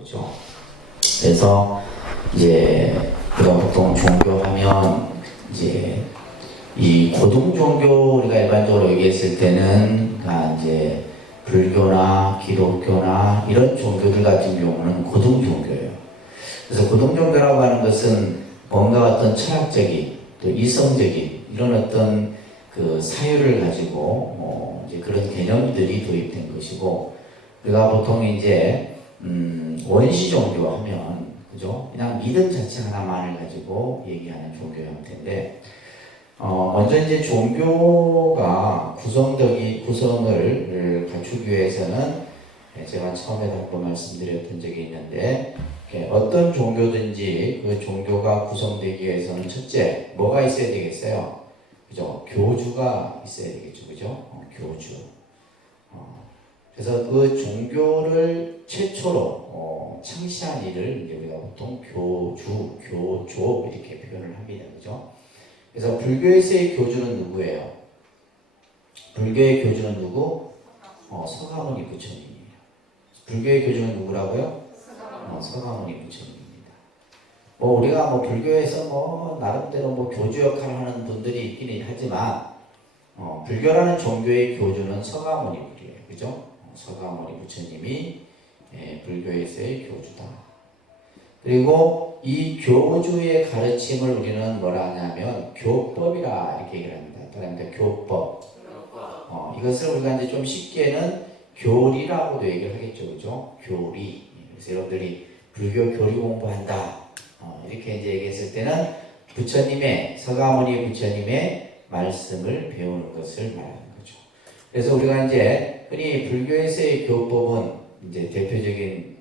거죠. 그래서 이제 우리가 보통 종교하면 이제 이 고등 종교 우리가 일반적으로 얘기했을 때는 이제 불교나 기독교나 이런 종교들 같은 경우는 고등 종교예요. 그래서 고등 종교라고 하는 것은 뭔가 어떤 철학적인 또 이성적인 이런 어떤 그 사유를 가지고 이제 그런 개념들이 도입된 것이고, 우리가 보통 이제 원시 종교 하면 그죠? 그냥 믿음 자체 하나만을 가지고 얘기하는 종교 형태인데, 먼저 이제 종교가 구성을 갖추기 위해서는 제가 처음에도 한번 말씀드렸던 적이 있는데, 어떤 종교든지 그 종교가 구성되기 위해서는 첫째 뭐가 있어야 되겠어요? 그죠? 교주가 있어야 되겠죠, 그죠? 교주. 그래서 그 종교를 최초로 창시한 이를 이제 우리가 보통 교주, 교조 이렇게 표현을 합니다, 그죠? 그래서 불교에서의 교주는 누구예요? 불교의 교주는 누구? 서가모니 부처님이에요. 불교의 교주는 누구라고요? 서가모니 부처님입니다. 우리가 불교에서 나름대로 교주 역할을 하는 분들이 있긴 하지만, 불교라는 종교의 교주는 서가모니들이에요. 그죠? 서가모니 부처님이 불교에서의 교주다. 그리고 이 교주의 가르침을 우리는 뭐라 하냐면 교법이라 이렇게 얘기를 합니다. 그러니까 교법. 이것을 우리가 이제 좀 쉽게는 교리라고도 얘기를 하겠죠, 그죠? 교리. 그래서 여러분들이 불교 교리 공부한다, 이렇게 이제 얘기했을 때는 서가모니 부처님의 말씀을 배우는 것을 말하는 거죠. 그래서 우리가 이제 흔히 불교에서의 교법은 이제 대표적인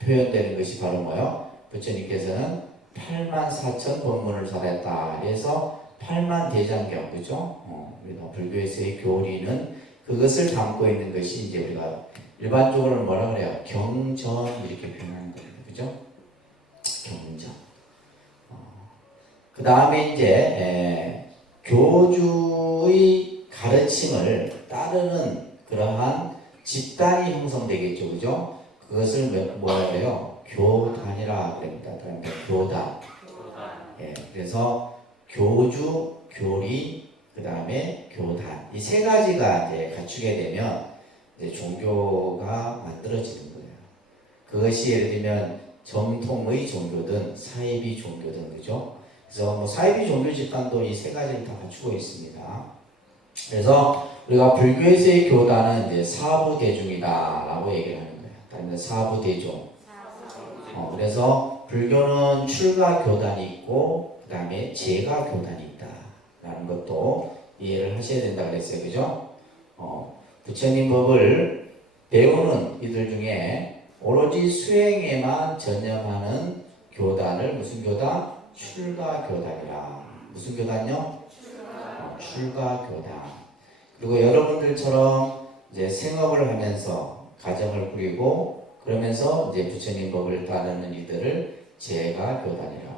표현되는 것이 바로 뭐요? 부처님께서는 84,000 법문을 설했다. 그래서 8만 대장경, 그죠? 우리가 불교에서의 교리는 그것을 담고 있는 것이 이제 우리가 일반적으로는 뭐라 그래요? 경전 이렇게 표현하는 거예요, 그죠? 경전. 그 다음에 이제 교주의 가르침을 따르는 그러한 집단이 형성되겠죠, 그죠? 그것을 뭐라 그래요? 교단이라 그럽니다. 그러니까 교단. 그래서 교주, 교리, 그 다음에 교단. 이 세 가지가 이제 갖추게 되면 이제 종교가 만들어지는 거예요. 그것이 예를 들면 정통의 종교든 사이비 종교든, 그죠? 그래서 사이비 종교 집단도 이 세 가지를 다 갖추고 있습니다. 그래서 우리가 불교에서의 교단은 이제 사부대중이다라고 얘기를 하는 거예요. 그러니까 사부대중. 그래서 불교는 출가 교단이 있고 그 다음에 제가 교단이 있다라는 것도 이해를 하셔야 된다 그랬어요, 그죠? 부처님 법을 배우는 이들 중에 오로지 수행에만 전념하는 교단을 무슨 교단? 출가 교단이라. 무슨 교단요? 출가 교단. 그리고 여러분들처럼 이제 생업을 하면서 가정을 꾸리고 그러면서 이제 부처님 법을 따르는 이들을 제가 교단이라.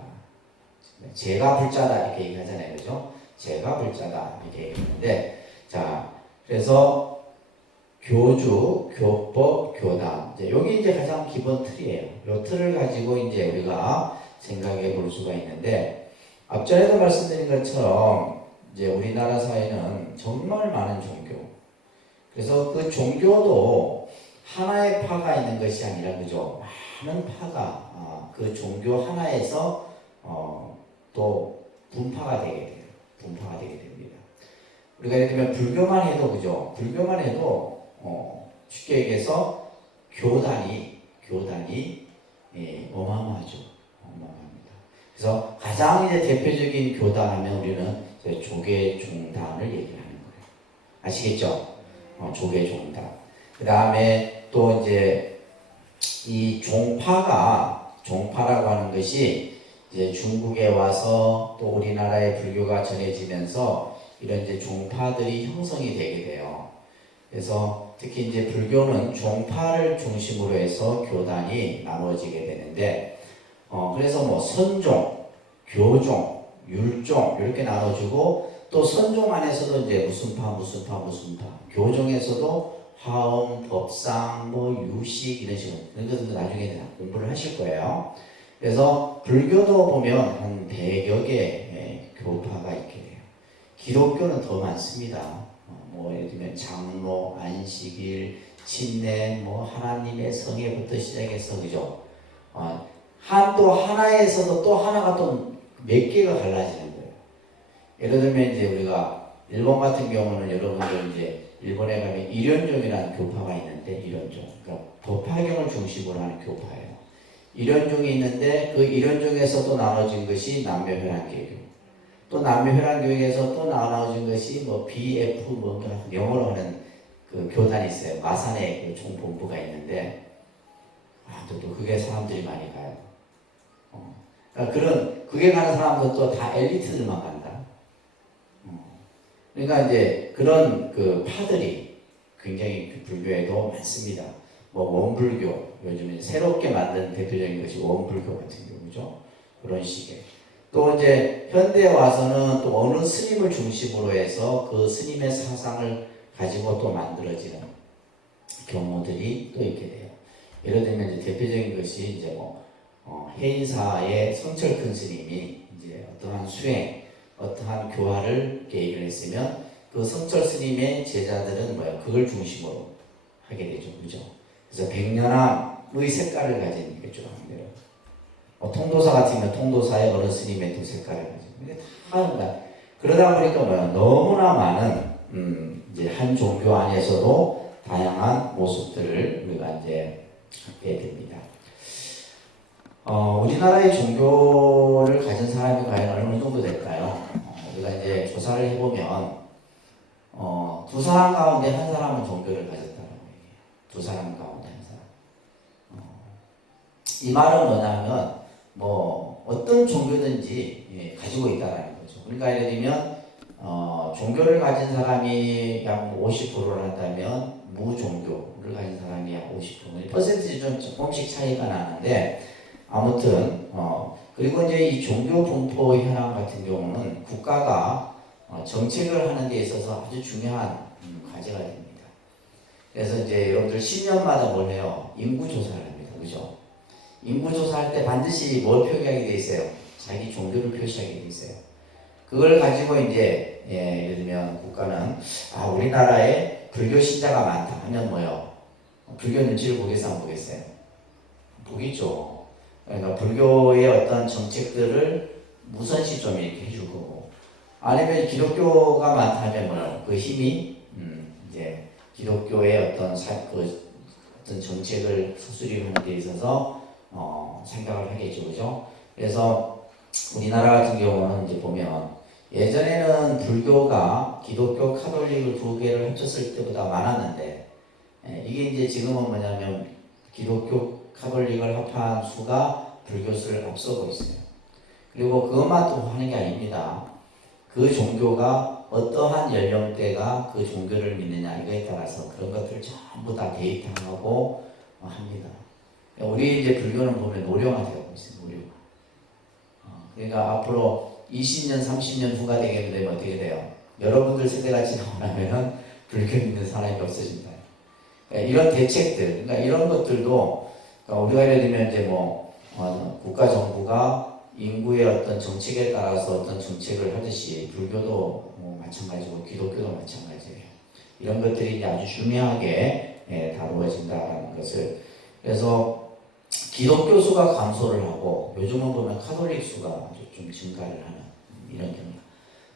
제가 불자다 이렇게 얘기하잖아요, 그죠? 제가 불자다 이렇게 얘기하는데, 자, 그래서 교주, 교법, 교단. 여기 이제 가장 기본 틀이에요. 이 틀을 가지고 이제 우리가 생각해 볼 수가 있는데, 앞전에도 말씀드린 것처럼 이제 우리나라 사회는 정말 많은 종교. 그래서 그 종교도 하나의 파가 있는 것이 아니라, 그죠? 많은 파가 그 종교 하나에서 또 분파가 되게 돼요. 분파가 되게 됩니다. 우리가 예를 들면 불교만 해도, 그죠? 불교만 해도 쉽게 얘기해서 교단이 어마어마하죠. 어마어마합니다. 그래서 가장 이제 대표적인 교단하면 우리는 이제 조계종단을 얘기하는 거예요. 아시겠죠? 조계종단. 그 다음에 또 이제 이 종파라고 하는 것이 이제 중국에 와서 또 우리나라의 불교가 전해지면서 이런 이제 종파들이 형성이 되게 돼요. 그래서 특히 이제 불교는 종파를 중심으로 해서 교단이 나누어지게 되는데, 그래서 선종, 교종, 율종 이렇게 나눠주고, 또 선종 안에서도 이제 무슨 파, 교종에서도 화음, 법상, 뭐 유식 이런 식으로 그런 것들도 나중에 공부를 하실 거예요. 그래서 불교도 보면 한 100여 개의 교파가 있게 돼요. 기독교는 더 많습니다. 뭐 예를 들면 장로, 안식일, 침례, 뭐 하나님의 성회부터 시작해서 그죠? 또 하나에서도 또 하나가 또 몇 개가 갈라지는 거예요. 예를 들면 이제 우리가 일본 같은 경우는 여러분들 이제 일본에 가면 일연종이라는 교파가 있는데 일연종, 그러니까 법화경을 중심으로 하는 교파예요. 일연종이 있는데 그 일연종에서도 나눠진 것이 남묘혈안개교. 또 남묘혈안교에서 또 나눠진 것이 뭐 BF 뭐 영어로 하는 그 교단이 있어요. 마산에 그 총본부가 있는데 또 그게 사람들이 많이 가요. 그러니까 그게 가는 사람들도 다 엘리트들만 간다. 그러니까 이제 그런 그 파들이 굉장히 불교에도 많습니다. 뭐 원불교, 요즘에 새롭게 만든 대표적인 것이 원불교 같은 경우죠. 그런 식의. 또 이제 현대에 와서는 또 어느 스님을 중심으로 해서 그 스님의 사상을 가지고 또 만들어지는 경우들이 또 있게 돼요. 예를 들면 이제 대표적인 것이 이제 해인사의 성철큰 스님이 이제 어떠한 수행, 어떠한 교화를 계획을 했으면 그 성철 스님의 제자들은 그걸 중심으로 하게 되죠, 그죠? 그래서 백년암의 색깔을 가진 게 좀 한데요. 통도사 같으면 통도사의 어느 스님의 또 색깔을 가지고 이게 다 그러다 보니까 너무나 많은 이제 한 종교 안에서도 다양한 모습들을 우리가 이제 갖게 됩니다. 우리나라의 종교를 가진 사람이 과연 어느 정도 될까요? 우리가 이제 조사를 해보면 두 사람 가운데 한 사람은 종교를 가졌다는 얘기예요. 두 사람 가운데 한 사람. 이 말은 뭐냐면 어떤 종교든지 가지고 있다는 거죠. 그러니까 예를 들면 종교를 가진 사람이 약 50%를 한다면 무종교를 가진 사람이 약 50%. 퍼센티지 좀 조금씩 차이가 나는데 아무튼 그리고 이제 이 종교 분포 현황 같은 경우는 국가가 정책을 하는 데 있어서 아주 중요한 과제가 됩니다. 그래서 이제 여러분들 10년마다 뭘 해요? 인구 조사를 합니다. 그죠? 인구 조사할 때 반드시 뭘 표기하게 돼 있어요? 자기 종교를 표시하게 돼 있어요. 그걸 가지고 이제 예를 들면 국가는 우리나라에 불교 신자가 많다 하면 뭐요? 불교 눈치를 보겠어요? 안 보겠어요? 보겠죠. 그러니까 불교의 어떤 정책들을 우선시 좀 이렇게 해줄 거고, 아니면 기독교가 많다면 뭐요? 그 힘이 이제 기독교의 어떤 어떤 정책을 수립하는 데 있어서 생각을 하겠죠, 그죠? 그래서 우리나라 같은 경우는 이제 보면 예전에는 불교가 기독교, 카톨릭을 두 개를 합쳤을 때보다 많았는데 이게 이제 지금은 뭐냐면 기독교, 카톨릭을 합한 수가 불교 수를 앞서고 있어요. 그리고 그것만 또 하는 게 아닙니다. 그 종교가 어떠한 연령대가 그 종교를 믿느냐 이거에 따라서 그런 것들을 전부 다 데이터하고 합니다. 우리 이제 불교는 보면 노령화되고 있어요. 노령화. 그러니까 앞으로 20년, 30년 후가 되게 되면 어떻게 돼요? 여러분들 세대가 지나고 나면 불교 믿는 사람이 없어진다. 이런 대책들, 그러니까 이런 것들도 우리가 예를 들면 이제 국가 정부가 인구의 어떤 정책에 따라서 어떤 정책을 하듯이 불교도 마찬가지고 기독교도 마찬가지예요. 이런 것들이 이제 아주 중요하게 다루어진다는 것을. 그래서 기독교 수가 감소를 하고 요즘은 보면 카톨릭 수가 아주 좀 증가를 하는 이런 경우.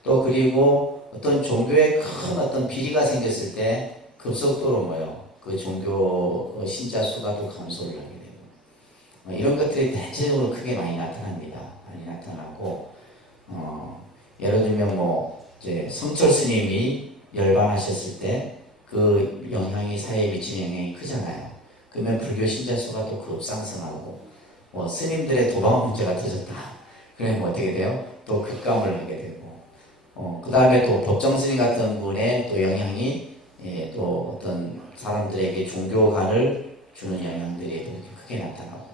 또 그리고 어떤 종교에 큰 어떤 비리가 생겼을 때 급속도로 그 종교 신자 수가 또 감소를 하게 되고 이런 것들이 대체적으로 크게 많이 나타납니다. 많이 나타나고 예를 들면 이제 성철 스님이 열반하셨을 때 그 영향이 사회에 미치는 영향이 크잖아요. 그러면 불교 신자 수가 또 급상승하고 스님들의 도박 문제가 터졌다. 그러면 어떻게 돼요? 또 급감을 하게 되고 그 다음에 또 법정 스님 같은 분의 또 영향이 또 어떤 사람들에게 종교관을 주는 영향들이 크게 나타나고.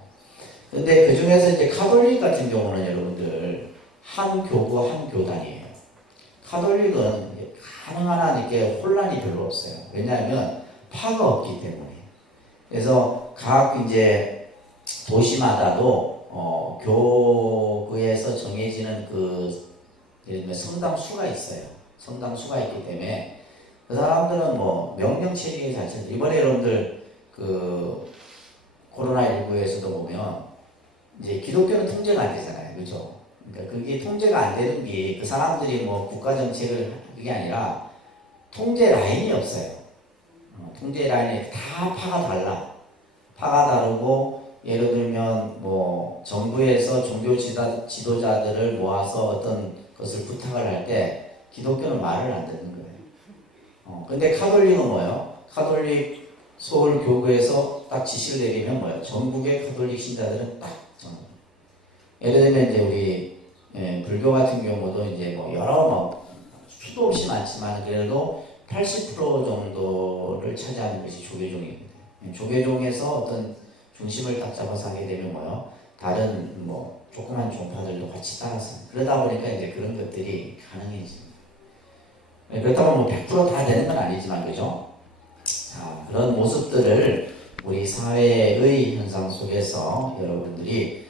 근데 그 중에서 이제 카톨릭 같은 경우는 여러분들 한 교구 한 교단이에요. 카톨릭은 가능한 한 이렇게 혼란이 별로 없어요. 왜냐하면 파가 없기 때문에. 그래서 각 이제 도시마다도 교구에서 정해지는 예를 들면 성당 수가 있어요. 성당 수가 있기 때문에 그 사람들은 뭐 명령 체계 자체는 이번에 여러분들 코로나19에서도 보면 이제 기독교는 통제가 안 되잖아요, 그죠? 그러니까 그게 통제가 안 되는 게 그 사람들이 뭐 국가 정책을 그게 아니라 통제 라인이 없어요. 통제 라인이 다 파가 달라. 파가 다르고 예를 들면 뭐 정부에서 종교 지도자들을 모아서 어떤 것을 부탁을 할 때 기독교는 말을 안 듣는 거예요. 근데 카톨릭은 뭐예요? 카톨릭 서울 교구에서 딱 지시를 내리면 뭐예요? 전국의 카톨릭 신자들은 딱 정해요. 예를 들면 이제 우리 불교 같은 경우도 이제 뭐 여러 수도 없이 많지만 그래도 80% 정도를 차지하는 것이 조계종입니다. 조계종에서 어떤 중심을 딱 잡아서 하게 되면 뭐요? 다른 뭐 조그만 종파들도 같이 따라서 그러다 보니까 이제 그런 것들이 가능해집니다. 그렇다고 뭐 100% 다 되는 건 아니지만 그죠? 자, 그런 모습들을 우리 사회의 현상 속에서 여러분들이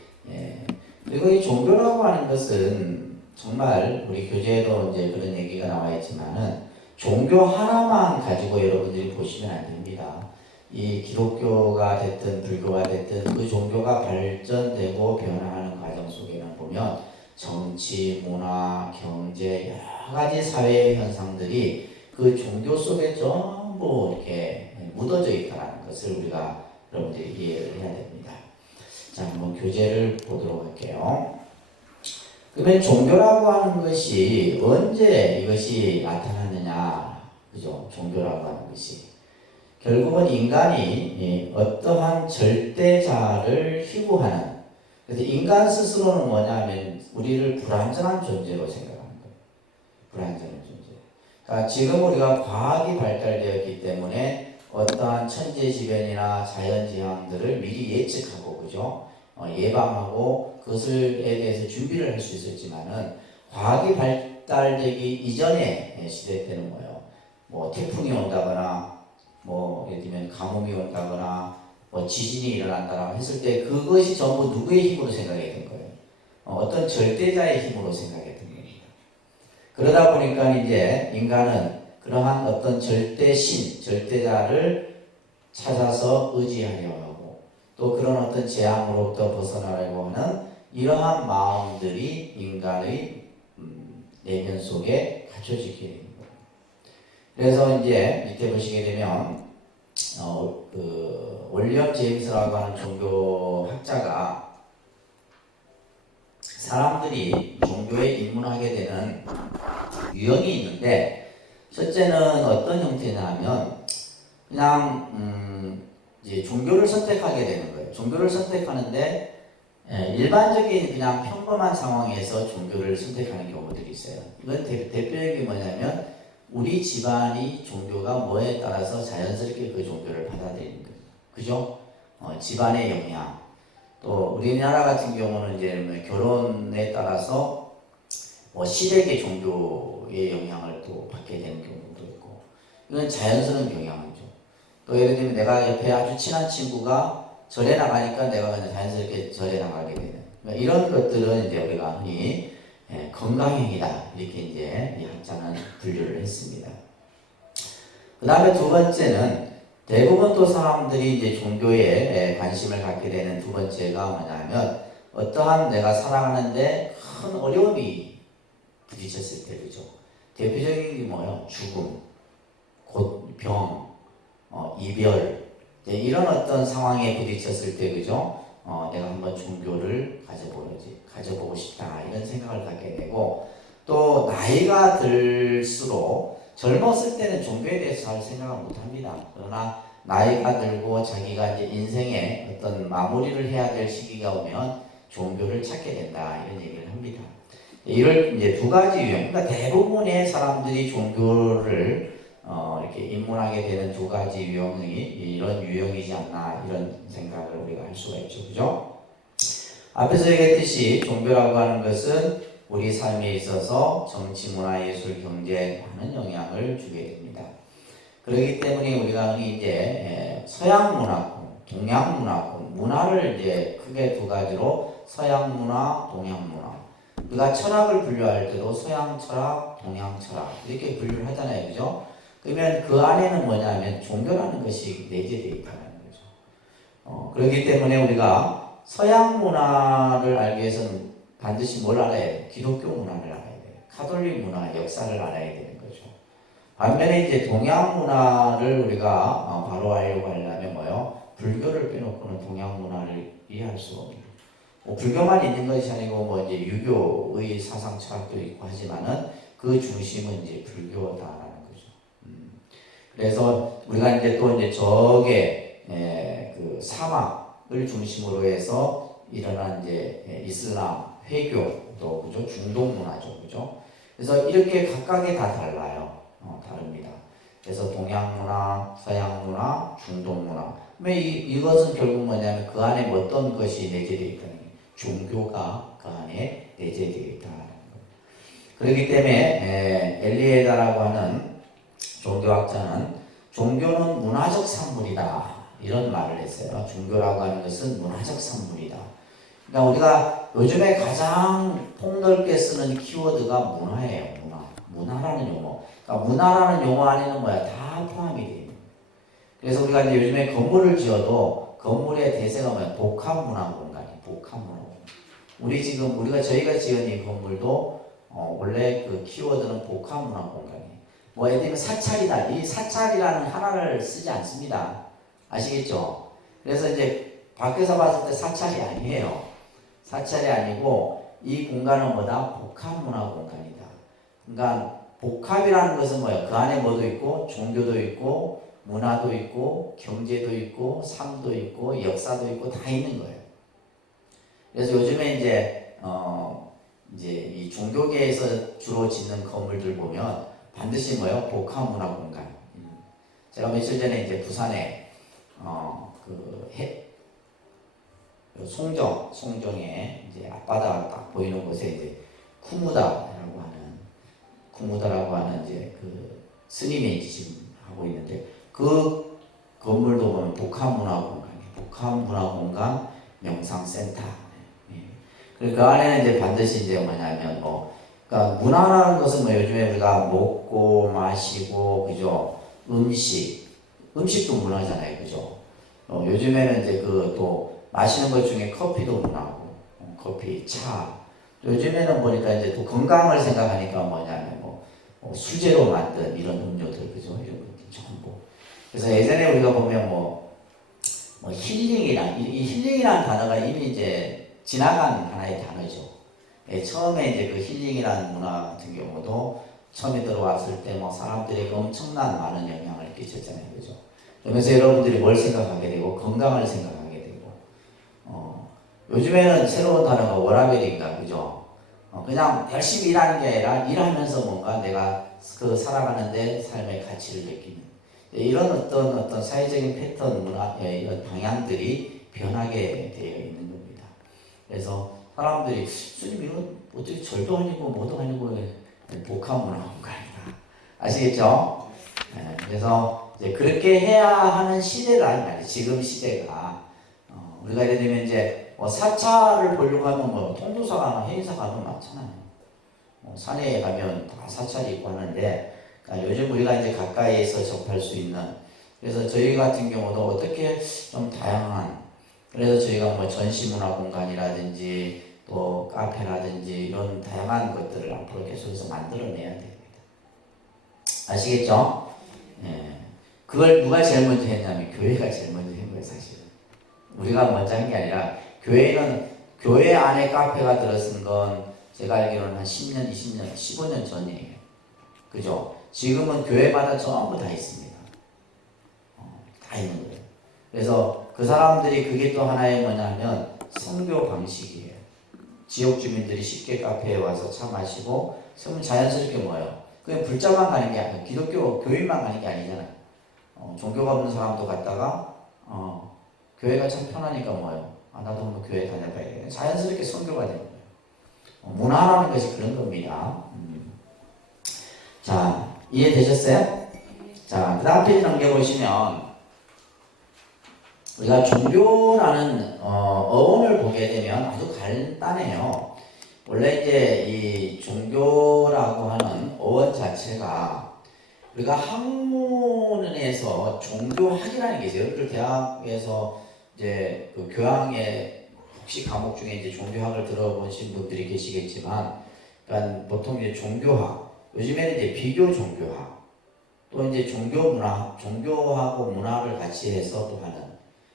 그리고 이 종교라고 하는 것은 정말 우리 교재에도 이제 그런 얘기가 나와 있지만은 종교 하나만 가지고 여러분들이 보시면 안 됩니다. 이 기독교가 됐든 불교가 됐든 그 종교가 발전되고 변화하는 과정 속에는 보면 정치, 문화, 경제 여러 가지 사회의 현상들이 그 종교 속에 전부 이렇게 묻어져 있다는 것을 우리가 여러분들이 이해를 해야 됩니다. 자, 한번 교재를 보도록 할게요. 그러면 종교라고 하는 것이 언제 이것이 나타났느냐, 그죠? 종교라고 하는 것이 결국은 인간이 어떠한 절대자를 희구하는, 그래서 인간 스스로는 뭐냐면 우리를 불완전한 존재로 생각하는 거예요. 불완전한 존재. 그러니까 지금 우리가 과학이 발달되었기 때문에 어떠한 천재지변이나 자연재앙들을 미리 예측하고, 그죠? 예방하고 그것에 대해서 준비를 할 수 있었지만은 과학이 발달되기 이전의 시대 때는 뭐예요? 뭐 태풍이 온다거나 뭐 예를 들면 가뭄이 온다거나 뭐 지진이 일어난다고 했을 때 그것이 전부 누구의 힘으로 생각했던 거예요? 어떤 절대자의 힘으로 생각했던 겁니다. 그러다 보니까 이제 인간은 그러한 어떤 절대신, 절대자를 찾아서 의지하려 하고 또 그런 어떤 재앙으로부터 벗어나려고 하는 이러한 마음들이 인간의 내면 속에 갖춰지게 됩니다. 그래서 이제 밑에 보시게 되면 윌리엄 제임스라고 하는 종교 학자가 사람들이 종교에 입문하게 되는 유형이 있는데 첫째는 어떤 형태냐 하면 그냥 이제 종교를 선택하게 되는 거예요. 종교를 선택하는데 일반적인 그냥 평범한 상황에서 종교를 선택하는 경우들이 있어요. 이건 대표적인 뭐냐면 우리 집안이 종교가 뭐에 따라서 자연스럽게 그 종교를 받아들이는 거예요. 그죠? 집안의 영향. 또 우리나라 같은 경우는 이제 결혼에 따라서 뭐 시댁의 종교의 영향을 또 받게 되는 경우도 있고, 이건 자연스러운 영향이죠. 또 예를 들면 내가 옆에 아주 친한 친구가 절에 나가니까 내가 그냥 자연스럽게 절에 나가게 되는, 그러니까 이런 것들은 이제 우리가 흔히 건강형이다 이렇게 이제 이 학자는 분류를 했습니다. 그 다음에 두 번째는 대부분 또 사람들이 이제 종교에 관심을 갖게 되는 두 번째가 뭐냐면 어떠한 내가 살아가는데 큰 어려움이 부딪혔을 때, 그죠? 대표적인 게 뭐예요? 죽음, 곧 병, 이별, 이런 어떤 상황에 부딪혔을 때, 그죠? 내가 한번 종교를 가져보고 싶다 이런 생각을 갖게 되고, 또 나이가 들수록 젊었을 때는 종교에 대해서 잘 생각을 못합니다. 그러나 나이가 들고 자기가 이제 인생의 어떤 마무리를 해야 될 시기가 오면 종교를 찾게 된다 이런 얘기를 합니다. 이를 이제 두 가지 유형, 그러니까 대부분의 사람들이 종교를 이렇게 입문하게 되는 두 가지 유형이 이런 유형이지 않나 이런 생각을 우리가 할 수가 있죠, 그죠? 앞에서 얘기했듯이 종교라고 하는 것은 우리 삶에 있어서 정치, 문화, 예술, 경제 많은 영향을 주게 됩니다. 그렇기 때문에 우리가 이제 서양 문화권, 동양 문화권, 문화를 이제 크게 두 가지로 서양 문화, 동양 문화. 우리가 철학을 분류할 때도 서양 철학, 동양 철학 이렇게 분류를 하잖아요, 그죠? 그러면 그 안에는 뭐냐면 종교라는 것이 내재되어 있다는 거죠. 그렇기 때문에 우리가 서양 문화를 알기 위해서는 반드시 뭘 알아야 돼요? 기독교 문화를 알아야 돼요. 카톨릭 문화 역사를 알아야 되는 거죠. 반면에 이제 동양 문화를 우리가 바로 알려고 하려면 뭐요? 불교를 빼놓고는 동양 문화를 이해할 수가 없는 거죠. 뭐 불교만 있는 것이 아니고 뭐 이제 유교의 사상 철학도 있고 하지만은 그 중심은 이제 불교다라는 거죠. 그래서 우리가 이제 또 이제 저게 그 사막을 중심으로 해서 일어난 이제 이슬람, 회교 또 그죠? 중동 문화죠, 그죠? 그래서 이렇게 각각이 다 달라요. 다릅니다. 그래서 동양 문화, 서양 문화, 중동 문화. 이것은 결국 뭐냐면 그 안에 어떤 것이 내재되어 있다는 거예요. 종교가 그 안에 내재되어 있다는 거예요. 그렇기 때문에 엘리에다라고 하는 종교학자는 종교는 문화적 산물이다 이런 말을 했어요. 종교라고 하는 것은 문화적 산물이다. 그러니까 우리가 요즘에 가장 폭넓게 쓰는 키워드가 문화예요. 문화라는 용어. 그러니까 문화라는 용어 안에는 뭐야? 다 포함이 되어 있는 거예요. 그래서 우리가 이제 요즘에 건물을 지어도 건물의 대세가 뭐야? 복합문화 공간이. 복합문화 공간. 저희가 지은 이 건물도 원래 그 키워드는 복합문화 공간이에요. 뭐 예를 들면 사찰이다. 이 사찰이라는 하나를 쓰지 않습니다. 아시겠죠? 그래서 이제 밖에서 봤을 때 사찰이 아니에요. 사찰이 아니고 이 공간은 뭐다? 복합문화 공간이다. 그러니까 복합이라는 것은 뭐예요? 그 안에 뭐도 있고 종교도 있고 문화도 있고 경제도 있고 삶도 있고 역사도 있고 다 있는 거예요. 그래서 요즘에 이제 이 종교계에서 주로 짓는 건물들 보면 반드시 뭐예요? 복합문화 공간. 제가 며칠 전에 이제 부산에 송정에 이제 앞바다 딱 보이는 곳에 이제 쿠무다라고 하는 이제 그 스님이 지금 하고 있는데 그 건물도 보면 복합문화 공간이에요. 복합문화 공간 명상센터. 그 안에는 이제 반드시 이제 뭐냐면 그러니까 문화라는 것은 뭐 요즘에 우리가 먹고 마시고 그죠? 음식도 문화잖아요, 그죠? 요즘에는 이제 그 또 마시는 것 중에 커피도 문화고 커피, 차. 요즘에는 보니까 이제 또 건강을 생각하니까 뭐냐면 수제로 만든 이런 음료들 그죠? 이런 것들 전부. 그래서 예전에 우리가 보면 이 힐링이라는 단어가 이미 이제 지나간 하나의 단어죠. 처음에 이제 그 힐링이라는 문화 같은 경우도 처음에 들어왔을 때 사람들에게 엄청난 많은 영향을 끼쳤잖아요, 그죠? 그러면서 여러분들이 뭘 생각하게 되고 건강을 생각하게 되고 요즘에는 새로운 단어가 워라밸인가 그죠? 그냥 열심히 일하는 게 아니라 일하면서 뭔가 내가 그 살아가는데 삶의 가치를 느끼는 이런 어떤 사회적인 패턴 문화의 이런 방향들이 변하게 되어 있는 겁니다. 그래서 사람들이 스님 이건 어떻게 절도 아니고 뭐도 아니고 복합문화 공간이다. 아시겠죠? 그래서 이제 그렇게 해야 하는 시대라는 말이에요. 지금 시대가 우리가 예를 들면 이제 사찰을 보려고 하면 통도사 가나 해인사 가면 많잖아요. 산에 가면 다 사찰이 있고 하는데 그러니까 요즘 우리가 이제 가까이에서 접할 수 있는 그래서 저희 같은 경우도 어떻게 좀 다양한 그래서 저희가 전시문화 공간이라든지 또 카페라든지 이런 다양한 것들을 앞으로 계속해서 만들어내야 됩니다. 아시겠죠? 그걸 누가 제일 먼저 했냐면 교회가 제일 먼저 한 거예요, 사실은. 우리가 먼저 한 게 아니라 교회 안에 카페가 들어선 건 제가 알기로는 한 10년, 20년, 15년 전이에요. 그죠? 지금은 교회마다 전부 다 있습니다. 다 있는 거예요. 그래서 그 사람들이 그게 또 하나의 뭐냐면 선교 방식이에요. 지역 주민들이 쉽게 카페에 와서 차 마시고 그러면 자연스럽게 뭐예요? 그냥 불자만 가는 게 아니라 기독교 교인만 가는 게 아니잖아요. 종교가 없는 사람도 갔다가 교회가 참 편하니까 뭐예요? 나도 한번 교회 다녀봐야겠네. 자연스럽게 선교가 되는 거예요. 문화라는 것이 그런 겁니다. 자, 이해되셨어요? 자, 그 다음 페이지 넘겨보시면 우리가 종교라는 어원을 보게 되면 아주 간단해요. 원래 이제 이 종교라고 하는 어원 자체가 우리가 학문에서 종교학이라는 게 있어요. 여러분들 대학에서 이제 그 교양의 혹시 과목 중에 이제 종교학을 들어보신 분들이 계시겠지만, 그러니까 보통 이제 종교학, 요즘에는 이제 비교 종교학, 또 이제 종교 문화, 종교하고 문화를 같이 해서 또 하는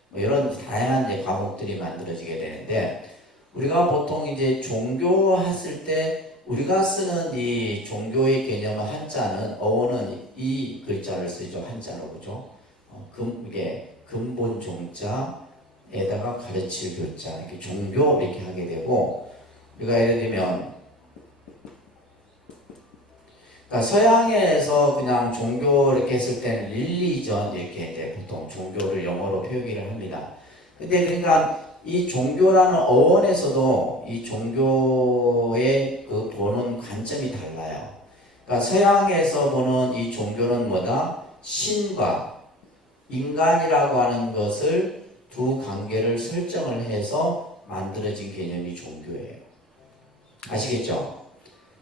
뭐 이런 다양한 이제 과목들이 만들어지게 되는데, 우리가 보통 이제 종교 했을 때 우리가 쓰는 이 종교의 개념의 한자는 어원은 이 글자를 쓰죠. 한자로 그죠? 이게 근본 종자에다가 가르칠 교자 이렇게 종교 이렇게 하게 되고, 우리가 예를 들면 그러니까 서양에서 그냥 종교 이렇게 했을 때는 릴리전 이렇게 이제 보통 종교를 영어로 표기를 합니다. 근데 그러니까 이 종교라는 어원에서도 이 종교의 그 보는 관점이 달라요. 그러니까 서양에서 보는 이 종교는 뭐다? 신과 인간이라고 하는 것을 두 관계를 설정을 해서 만들어진 개념이 종교예요. 아시겠죠?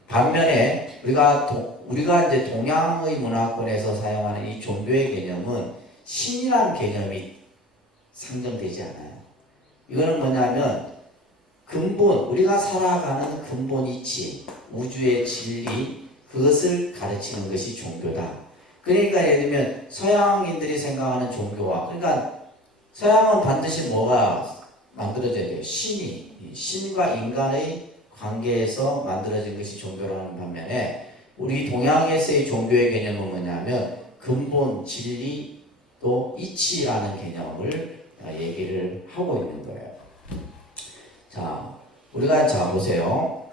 반면에 우리가 이제 동양의 문화권에서 사용하는 이 종교의 개념은 신이라는 개념이 상정되지 않아요. 이거는 뭐냐면 근본, 우리가 살아가는 근본 이치, 우주의 진리, 그것을 가르치는 것이 종교다. 그러니까 예를 들면 서양인들이 생각하는 종교와, 그러니까 서양은 반드시 뭐가 만들어져야 돼요? 신과 인간의 관계에서 만들어진 것이 종교라는 반면에 우리 동양에서의 종교의 개념은 뭐냐면 근본, 진리, 또 이치라는 개념을 얘기를 하고 있는 거예요. 자, 우리가 자 보세요.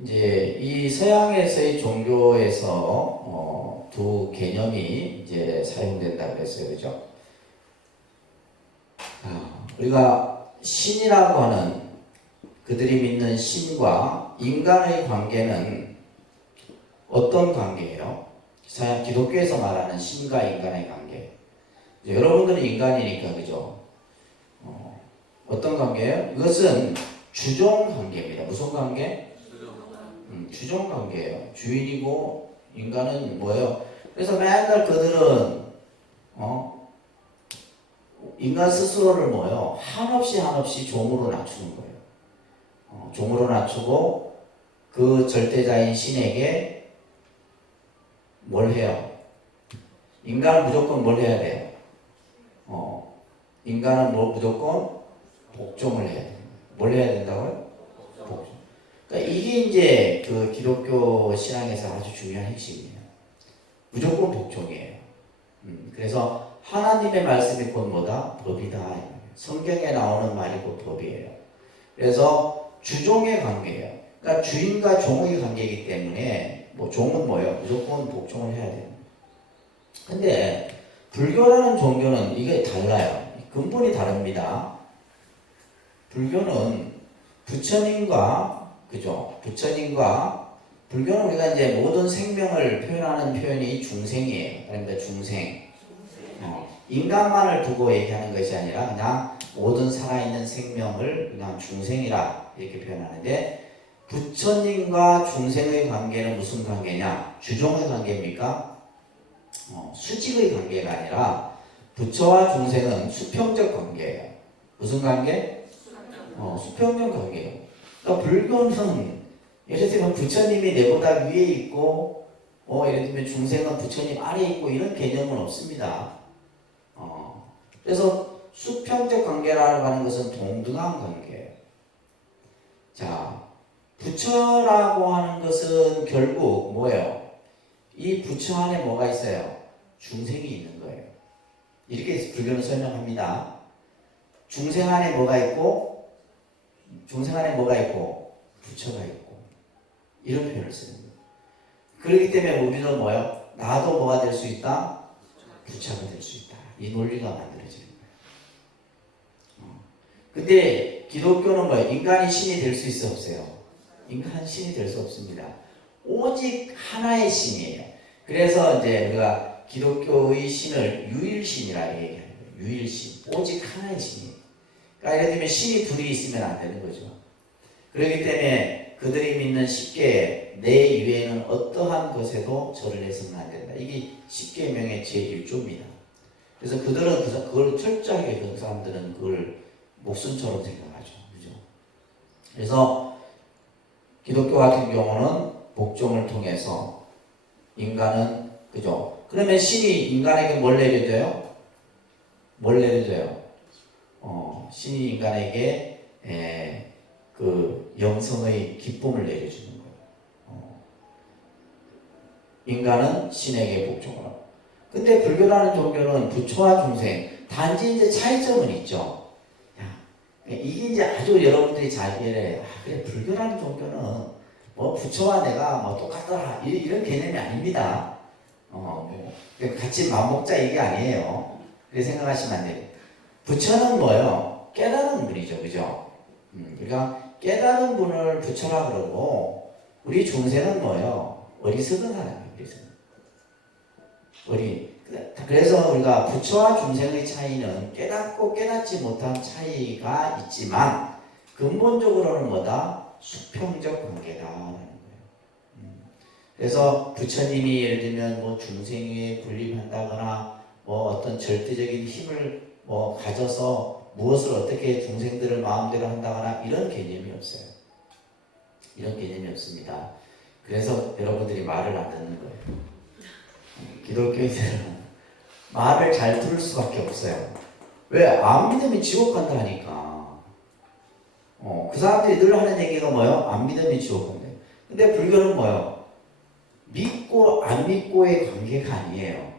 이제 이 서양에서의 종교에서 두 개념이 이제 사용된다 그랬어요, 그죠? 우리가 신이라고 하는 그들이 믿는 신과 인간의 관계는 어떤 관계예요? 서양 기독교에서 말하는 신과 인간의 관계. 여러분들은 인간이니까 그죠? 어떤 관계예요? 이것은 주종 관계입니다. 무슨 관계? 주종 관계예요. 주인이고 인간은 뭐예요? 그래서 맨날 그들은 인간 스스로를 뭐예요? 한없이 종으로 낮추는 거예요. 종으로 낮추고 그 절대자인 신에게 뭘 해요? 인간은 무조건 뭘 해야 돼요? 인간은 무조건 복종을 해야 돼요. 뭘 해야 된다고요? 복종. 그러니까 이게 이제 그 기독교 신앙에서 아주 중요한 핵심이에요. 무조건 복종이에요. 그래서 하나님의 말씀이 곧 뭐다? 법이다. 성경에 나오는 말이 곧 법이에요. 그래서 주종의 관계예요. 그러니까 주인과 종의 관계이기 때문에 뭐 종은 뭐예요? 무조건 복종을 해야 돼요. 근데 불교라는 종교는 이게 달라요. 근본이 다릅니다. 불교는 부처님과 그죠? 부처님과 불교는 우리가 이제 모든 생명을 표현하는 표현이 중생이에요. 그러니까 중생. 인간만을 두고 얘기하는 것이 아니라 그냥 모든 살아있는 생명을 그냥 중생이라 이렇게 표현하는데, 부처님과 중생의 관계는 무슨 관계냐? 주종의 관계입니까? 수직의 관계가 아니라 부처와 중생은 수평적 관계예요. 무슨 관계? 수평적 관계예요. 그러니까 불교는 예를 들면 부처님이 내보다 위에 있고 예를 들면 중생은 부처님 아래에 있고 이런 개념은 없습니다. 그래서 수평적 관계라고 하는 것은 동등한 관계예요. 자, 부처라고 하는 것은 결국 뭐예요? 이 부처 안에 뭐가 있어요? 중생이 있는 거예요. 이렇게 불교는 설명합니다. 중생 안에 뭐가 있고, 부처가 있고, 이런 표현을 쓰는 거예요. 그렇기 때문에 우리는 뭐예요? 나도 뭐가 될 수 있다? 부처가 될 수 있다. 이 논리가 만들어지는 거예요. 근데 기독교는 뭐예요? 인간이 신이 될 수 있어 없어요? 인간 신이 될 수 없습니다. 오직 하나의 신이에요. 그래서 이제 우리가 기독교의 신을 유일신이라 얘기하는 거예요. 유일신, 오직 하나의 신이. 그러니까 예를 들면 신이 둘이 있으면 안 되는 거죠. 그렇기 때문에 그들이 믿는 십계에 내 이외에는 어떠한 것에도 절을 해서는 안 된다. 이게 십계명의 제1조입니다. 그래서 그들은 그걸 철저하게 그 사람들은 그걸 목숨처럼 생각하죠. 그죠? 그래서 기독교 같은 경우는 복종을 통해서 인간은 그죠? 그러면 신이 인간에게 뭘 내려줘요? 뭘 내려줘요? 신이 인간에게 그 영성의 기쁨을 내려주는 거예요. 인간은 신에게 복종을 하고. 근데 불교라는 종교는 부처와 중생, 단지 이제 차이점은 있죠. 야, 이게 이제 아주 여러분들이 잘 이해해. 그래, 불교라는 종교는 뭐 부처와 내가 뭐 똑같더라. 이런 개념이 아닙니다. 같이 맘먹자 이게 아니에요. 그렇게 생각하시면 안 돼요. 부처는 뭐예요? 깨달은 분이죠. 그죠? 그러니까 깨달은 분을 부처라 그러고, 우리 중생은 뭐예요? 어리석은 사람이에요. 그래서 우리가 부처와 중생의 차이는 깨닫고 깨닫지 못한 차이가 있지만 근본적으로는 뭐다? 수평적 관계다라는 거예요. 그래서 부처님이 예를 들면 뭐 중생에 군림한다거나 뭐 어떤 절대적인 힘을 뭐 가져서 무엇을 어떻게 중생들을 마음대로 한다거나 이런 개념이 없어요. 이런 개념이 없습니다. 그래서 여러분들이 말을 안 듣는 거예요. 기독교인들은 말을 잘 들을 수밖에 없어요. 왜? 안 믿으면 지옥 간다 하니까. 그 사람들이 늘 하는 얘기가 뭐예요? 안 믿으면 지옥 간다. 근데 불교는 뭐예요? 믿고 안 믿고의 관계가 아니에요.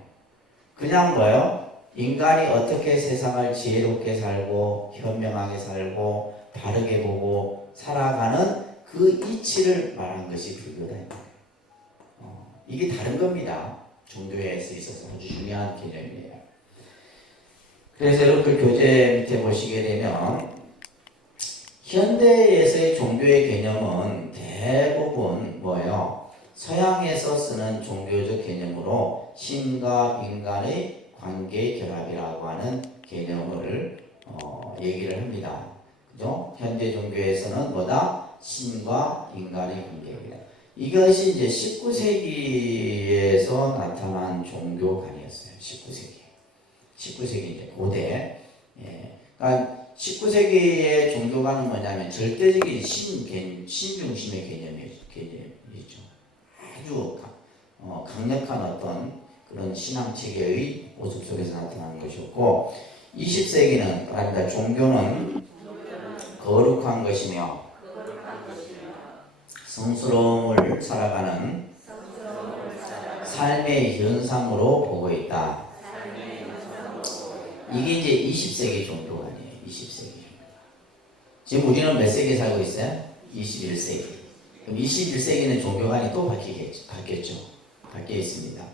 그냥 뭐예요? 인간이 어떻게 세상을 지혜롭게 살고 현명하게 살고 바르게 보고 살아가는 그 이치를 말한 것이 불교다. 이게 다른 겁니다. 종교에 있어서 아주 중요한 개념이에요. 그래서 여러분들 교재 밑에 보시게 되면 현대에서의 종교의 개념은 대부분 뭐예요? 서양에서 쓰는 종교적 개념으로 신과 인간의 관계 결합이라고 하는 개념을 얘기를 합니다. 그죠? 현대 종교에서는 뭐다? 신과 인간의 관계입니다. 이것이 이제 19세기에서 나타난 종교관이었어요. 19세기 이제 고대. 그러니까 19세기의 종교관은 뭐냐면 절대적인 신 중심의 개념이죠. 아주 강력한 어떤 그런 신앙 체계의 모습 속에서 나타나는 것이었고, 20세기는 아니다. 종교는 거룩한 것이며 성스러움을 살아가는 삶의 현상으로 보고 있다. 이게 이제 20세기 종교관이에요. 20세기. 지금 우리는 몇 세기에 살고 있어요? 21세기. 그럼 21세기는 종교관이 또 바뀌었죠. 바뀌어 있습니다.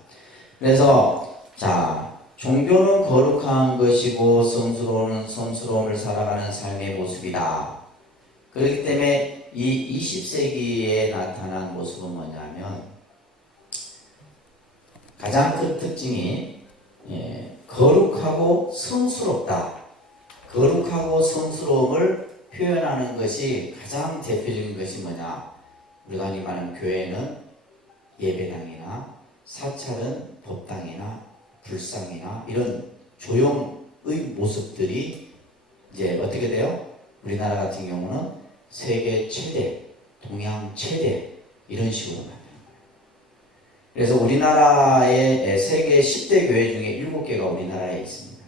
그래서 자, 종교는 거룩한 것이고 성스러움을 살아가는 삶의 모습이다. 그렇기 때문에 이 20세기에 나타난 모습은 뭐냐면 가장 큰 특징이 거룩하고 성스럽다. 거룩하고 성스러움을 표현하는 것이 가장 대표적인 것이 뭐냐? 우리가 흔히 말하는 교회는 예배당이나 사찰은 법당이나 불상이나 이런 조용의 모습들이 이제 어떻게 돼요? 우리나라 같은 경우는 세계 최대, 동양 최대 이런 식으로 가요. 그래서 우리나라의 세계 10대 교회 중에 7개가 우리나라에 있습니다.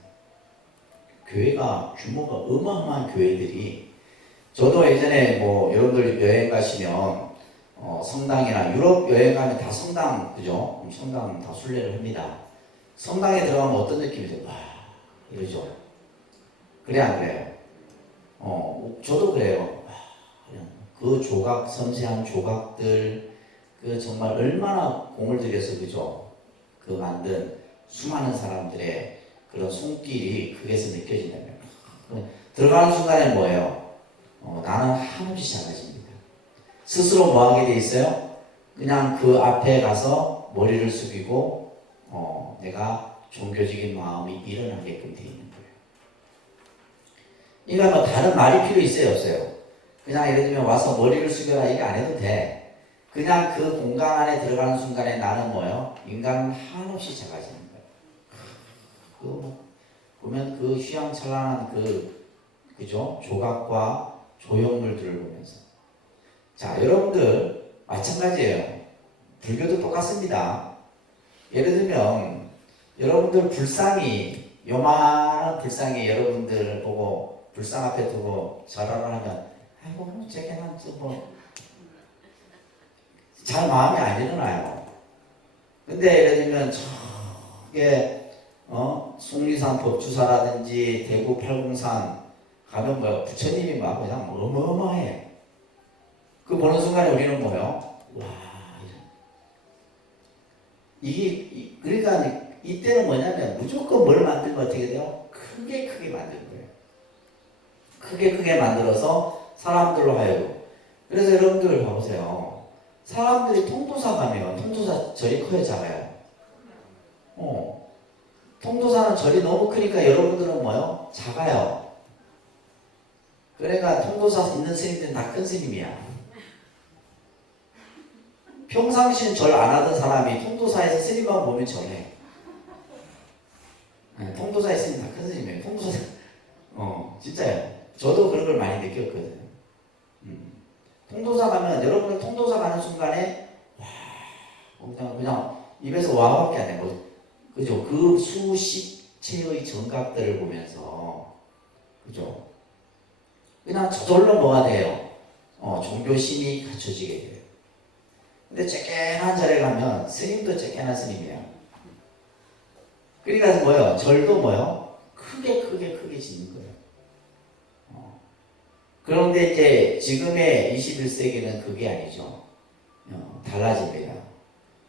교회가 규모가 어마어마한 교회들이, 저도 예전에 뭐 여러분들 여행 가시면 성당이나 유럽 여행 가면 다 성당, 그죠? 성당 다 순례를 합니다. 성당에 들어가면 어떤 느낌이 들어요? 와, 이러죠. 그래 안 그래요? 저도 그래요. 그 조각, 섬세한 조각들, 그 정말 얼마나 공을 들여서 그죠? 그 만든 수많은 사람들의 그런 손길이 거기에서 느껴진다면 들어가는 순간에 뭐예요? 나는 한없이 작아집니다. 스스로 뭐 하게 돼 있어요? 그냥 그 앞에 가서 머리를 숙이고 내가 종교적인 마음이 일어나게끔 되어 있는 거예요. 그러니까 뭐 다른 말이 필요 있어요, 없어요? 그냥 예를 들면 와서 머리를 숙여라 이게 안 해도 돼. 그냥 그 공간 안에 들어가는 순간에 나는 뭐예요? 인간은 한없이 작아지는 거예요. 보면 그 휘황찬란한 그죠? 조각과 조형물들을 보면서. 자, 여러분들 마찬가지예요. 불교도 똑같습니다. 예를 들면 여러분들 불상이 요만한 불상이 여러분들을 보고 불상 앞에 두고 절하를 하면 아이고 쟤게는 잘 마음이 안 일어나요. 근데 예를 들면 저게 숭리산 법주사라든지 대구 팔공산 가면 뭐야 부처님이 막 그냥 어마어마해. 그 보는 순간에 우리는 뭐예요? 와 이게 그러니까 이때는 뭐냐면 무조건 뭘 만들면 어떻게 돼요? 크게 만드는 거예요. 크게 만들어서 사람들로 하여금. 그래서 여러분들 봐보세요. 사람들이 통도사 가면 통도사 절이 커요, 작아요? 통도사는 절이 너무 크니까 여러분들은 뭐요? 작아요. 그러니까 통도사 있는 스님들은 다 큰 스님이야. 평상시엔 절 안 하던 사람이 통도사에서 스님만 보면 절해. 통도사에 스님 다 큰 스님이에요. 통도사, 진짜요. 저도 그런 걸 많이 느꼈거든요. 통도사 가면 여러분들 통도사 가는 순간에 그냥 입에서 와밖에 안 해요. 그죠? 그 수십 채의 정각들을 보면서 그죠? 그냥 저절로 뭐가 돼요? 종교심이 갖춰지게 돼요. 근데 쬐끈한 절에 가면 스님도 쬐끈한 스님이에요. 그러니까 뭐예요? 절도 뭐예요? 크게 짓는 거예요. 그런데 이제 지금의 21세기는 그게 아니죠. 달라집니다.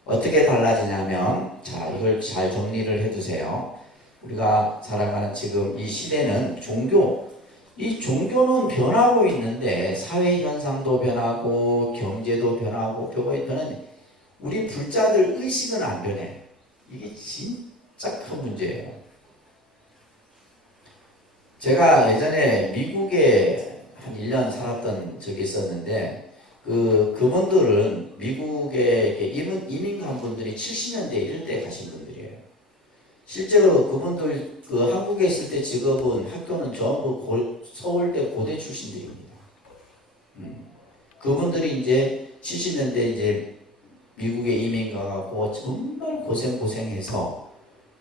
어떻게 달라지냐면, 자, 이걸 잘 정리를 해두세요. 우리가 살아가는 지금 이 시대는 이 종교는 변하고 있는데, 사회 현상도 변하고, 경제도 변하고, 우리 불자들 의식은 안 변해. 이게 진짜 큰 문제예요. 제가 예전에 미국에 한 1년 살았던 적이 있었는데, 그분들은 미국에 이민 간 분들이 70년대 이럴 때 가신 분들이에요. 실제로 그분들 한국에 있을 때 직업은 학교는 전부 서울대 고대 출신들입니다. 그분들이 이제 70년대 이제 미국에 이민 가고 정말 고생해서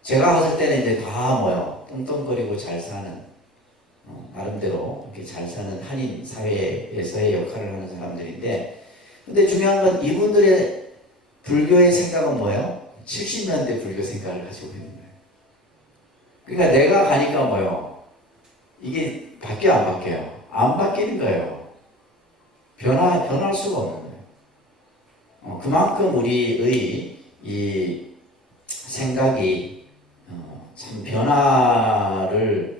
제가 갔을 때는 이제 다 뭐요 뚱뚱거리고 잘 사는 나름대로 이렇게 잘 사는 한인 사회에서의 역할을 하는 사람들인데, 근데 중요한 건 이분들의 불교의 생각은 뭐예요? 70년대 불교 생각을 가지고 있는 거예요. 그러니까 내가 가니까 뭐예요? 이게 바뀌어요, 안 바뀌어요? 안 바뀌는 거예요. 변할 수가 없는 거예요. 그만큼 우리의 이 생각이 참 변화를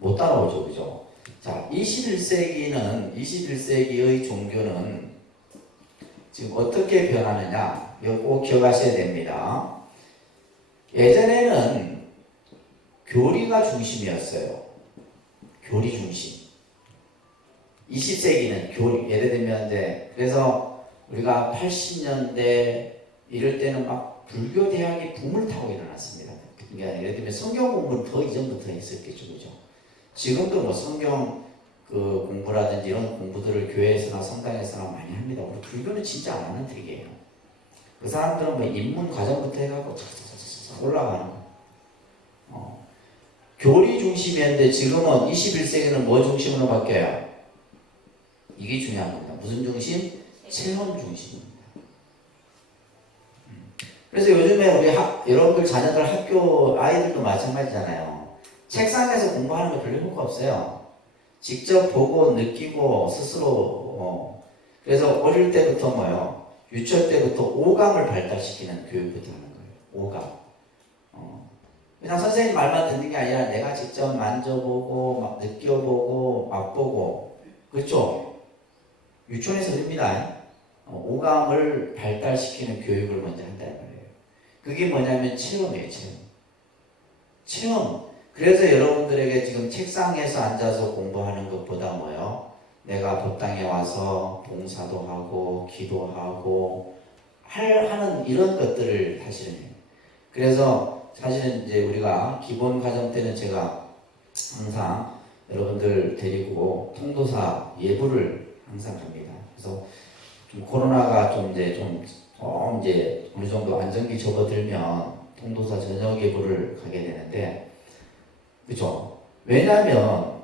못 따라오죠, 그죠? 자, 21세기의 종교는 지금 어떻게 변하느냐, 이거 꼭 기억하셔야 됩니다. 예전에는 교리가 중심이었어요. 교리 중심. 20세기는 교리, 예를 들면 이제, 그래서 우리가 80년대 이럴 때는 막 불교 대학이 붐을 타고 일어났습니다. 그러니까 예를 들면 성경 공부는 더 이전부터 했었겠죠, 그죠? 지금도 뭐 성경 공부라든지 이런 공부들을 교회에서나 성당에서나 많이 합니다. 우리 불교는 진짜 안 하는 특이에요. 그 사람들은 뭐 입문 과정부터 해갖고 착착착착 올라가는 거. 교리 중심이었는데 지금은 21세기는 뭐 중심으로 바뀌어요? 이게 중요한 겁니다. 무슨 중심? 체험 중심입니다. 그래서 요즘에 우리 여러분들 자녀들 학교 아이들도 마찬가지잖아요. 책상에서 공부하는 거 별로 효과 없어요. 직접 보고 느끼고 스스로 그래서 어릴 때부터 뭐요? 유치원 때부터 오감을 발달시키는 교육부터 하는 거예요. 오감. 그냥 선생님 말만 듣는 게 아니라 내가 직접 만져보고 막 느껴보고 맛보고 그렇죠? 유치원에서 됩니다. 오감을 발달시키는 교육을 먼저 한다는 거예요. 그게 뭐냐면 체험이에요. 체험. 그래서 여러분들에게 지금 책상에서 앉아서 공부하는 것보다 뭐요? 내가 법당에 와서 봉사도 하고 기도하고 하는 이런 것들을 사실은 해요. 그래서 사실은 이제 우리가 기본 과정 때는 제가 항상 여러분들 데리고 통도사 예부를 항상 갑니다. 그래서 좀 코로나가 좀 이제 어느 정도 안정기 접어들면 통도사 저녁 예부를 가게 되는데, 그죠? 왜냐하면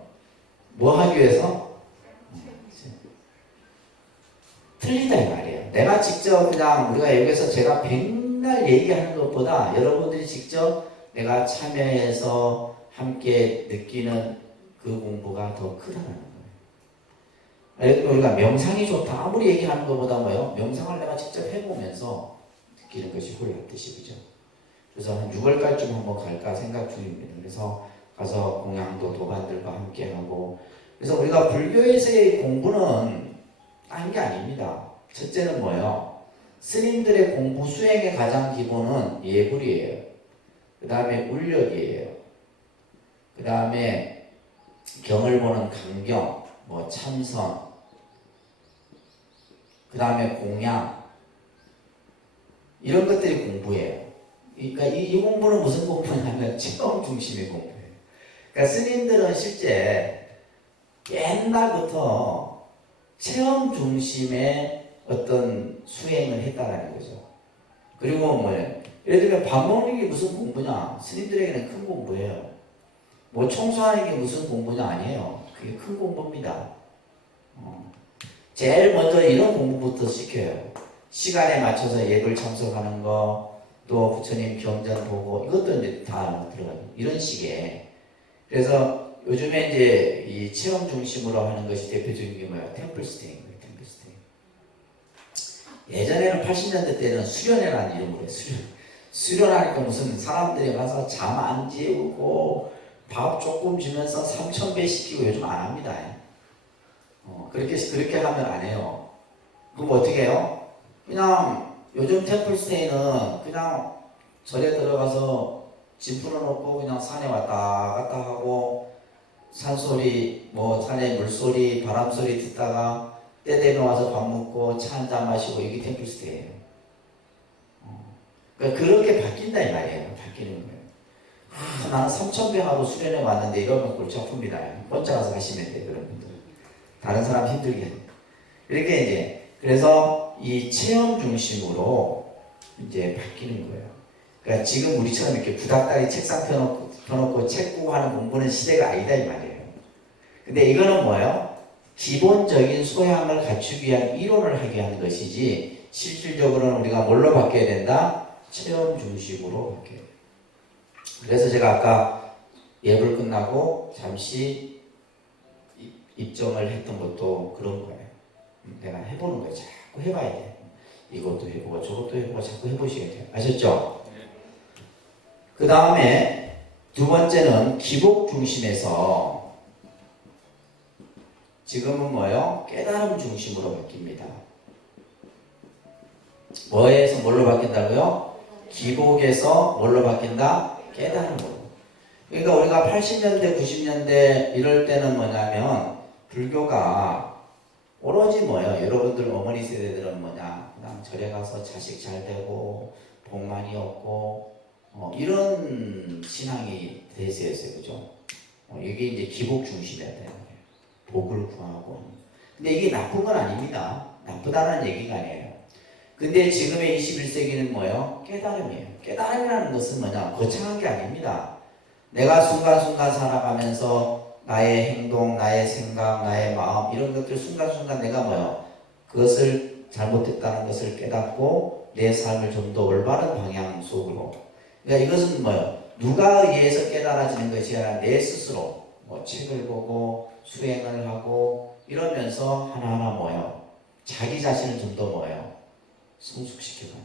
뭐 하기 위해서? 틀리다 이 말이에요. 내가 직접 그냥 우리가 여기서 제가 백날 얘기하는 것보다 여러분들이 직접 내가 참여해서 함께 느끼는 그 공부가 더 크다는 거예요. 우리가 명상이 좋다 아무리 얘기하는 것보다 뭐요? 명상을 내가 직접 해보면서 느끼는 것이 홀란 뜻이 그죠? 그래서 한 6월까지쯤 한번 갈까 생각 중입니다. 그래서 가서 공양도 도반들과 함께 하고, 그래서 우리가 불교에서의 공부는 딴 게 아닙니다. 첫째는 뭐예요? 스님들의 공부 수행의 가장 기본은 예불이에요. 그 다음에 울력이에요. 그 다음에 경을 보는 강경, 뭐 참선, 그 다음에 공양, 이런 것들이 공부예요. 그러니까 이 공부는 무슨 공부냐면 체험 중심의 공부예요. 그러니까 스님들은 실제 옛날부터 체험 중심의 어떤 수행을 했다라는 거죠. 그리고 뭐예요? 예를 들면 밥 먹는 게 무슨 공부냐? 스님들에게는 큰 공부예요. 뭐 청소하는 게 무슨 공부냐? 아니에요. 그게 큰 공부입니다. 제일 먼저 이런 공부부터 시켜요. 시간에 맞춰서 예불 참석하는 거, 또 부처님 경전 보고, 이것도 이제 다 들어가요. 이런 식의. 그래서 요즘에 이제 이 체험 중심으로 하는 것이 대표적인 게 뭐야? 템플스테이인 거예요. 템플스테이. 예전에는 80년대 때는 수련회라는 이름으로 해요. 수련하니까 무슨 사람들이 가서 잠 안 재우고 밥 조금 주면서 3,000배 시키고 요즘 안 합니다. 그렇게 하면 안 해요. 그럼 어떻게 해요? 그냥 요즘 템플스테이는 그냥 절에 들어가서 짐 풀어놓고 그냥 산에 왔다 갔다 하고 산소리, 뭐 산에 물소리, 바람소리 듣다가 때 되면 와서 밥 먹고 차 한잔 마시고 이게 템플스테이예요. 그러니까 그렇게 바뀐다 이 말이에요. 바뀌는 거예요. 나는 3,000배 하고 수련회 왔는데 이러면 골치 아픕니다. 혼자 가서 하시면 돼요. 그런 분들. 다른 사람 힘들게. 이렇게 이제 그래서 이 체험 중심으로 이제 바뀌는 거예요. 그러니까 지금 우리처럼 이렇게 구닥다리 책상 펴놓고 책 보고 하는 공부는 시대가 아니다 이 말이에요. 근데 이거는 뭐예요? 기본적인 소양을 갖추기 위한 이론을 하게 하는 것이지 실질적으로는 우리가 뭘로 바뀌어야 된다? 체험 중심으로 바뀌어야 돼요. 그래서 제가 아까 예불 끝나고 잠시 입점을 했던 것도 그런 거예요. 내가 해보는 거예요. 자꾸 해봐야 돼. 이것도 해보고 저것도 해보고 자꾸 해보시게 돼요. 아셨죠? 그 다음에 두 번째는 기복 중심에서 지금은 뭐예요? 깨달음 중심으로 바뀝니다. 뭐에서 뭘로 바뀐다고요? 기복에서 뭘로 바뀐다? 깨달음으로. 그러니까 우리가 80년대, 90년대 이럴 때는 뭐냐면 불교가 오로지 뭐예요? 여러분들 어머니 세대들은 뭐냐? 그냥 절에 가서 자식 잘 되고 복 많이 얻고 이런 신앙이 대세였어요. 그죠? 이게 이제 기복 중심이었다는 거예요. 복을 구하고. 근데 이게 나쁜 건 아닙니다. 나쁘다는 얘기가 아니에요. 근데 지금의 21세기는 뭐예요? 깨달음이에요. 깨달음이라는 것은 뭐냐? 거창한 게 아닙니다. 내가 순간순간 살아가면서 나의 행동, 나의 생각, 나의 마음 이런 것들 순간순간 내가 뭐예요? 그것을 잘못했다는 것을 깨닫고 내 삶을 좀 더 올바른 방향 속으로. 그러니까 이것은 뭐예요? 누가 의해서 깨달아지는 것이 아니라 내 스스로 뭐 책을 보고 수행을 하고 이러면서 하나하나 뭐예요? 자기 자신을 좀 더 뭐예요? 성숙시켜가는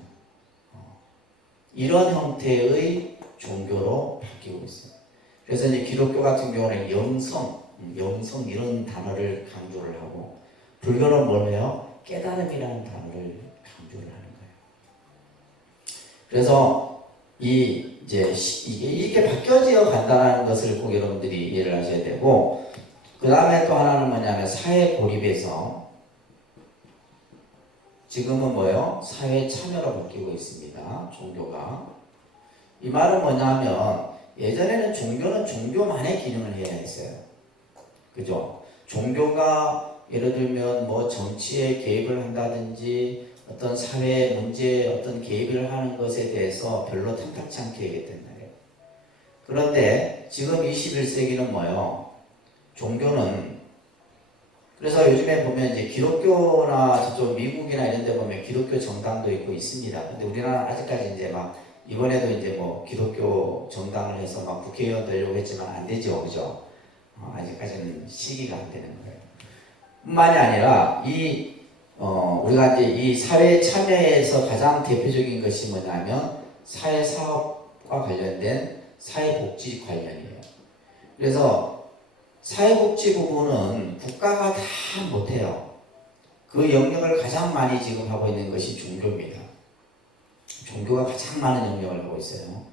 이런 형태의 종교로 바뀌고 있어요. 그래서 이제 기독교 같은 경우는 영성 이런 단어를 강조를 하고 불교는 뭘 해요? 깨달음이라는 단어를 강조를 하는 거예요. 그래서 이게 이렇게 바뀌어져 간다는 것을 꼭 여러분들이 이해를 하셔야 되고, 그 다음에 또 하나는 뭐냐면 사회 고립에서 지금은 뭐예요? 사회 참여로 바뀌고 있습니다. 종교가. 이 말은 뭐냐면 예전에는 종교는 종교만의 기능을 해야 했어요. 그죠? 종교가 예를 들면 뭐 정치에 개입을 한다든지 어떤 사회 문제에 어떤 개입을 하는 것에 대해서 별로 탐탁치 않게 얘기했단 말이에요. 그런데 지금 21세기는 뭐예요? 종교는, 그래서 요즘에 보면 이제 기독교나 저쪽 미국이나 이런 데 보면 기독교 정당도 있고 있습니다. 근데 우리나라는 아직까지 이제 막 이번에도 이제 뭐 기독교 정당을 해서 막 국회의원 되려고 했지만 안 되죠. 그죠? 아직까지는 시기가 안 되는 거예요. 뿐만이 아니라 우리가 이제 이 사회 참여에서 가장 대표적인 것이 뭐냐면 사회사업과 관련된 사회복지 관련이에요. 그래서 사회복지 부분은 국가가 다 못해요. 그 영역을 가장 많이 지금 하고 있는 것이 종교입니다. 종교가 가장 많은 영역을 하고 있어요.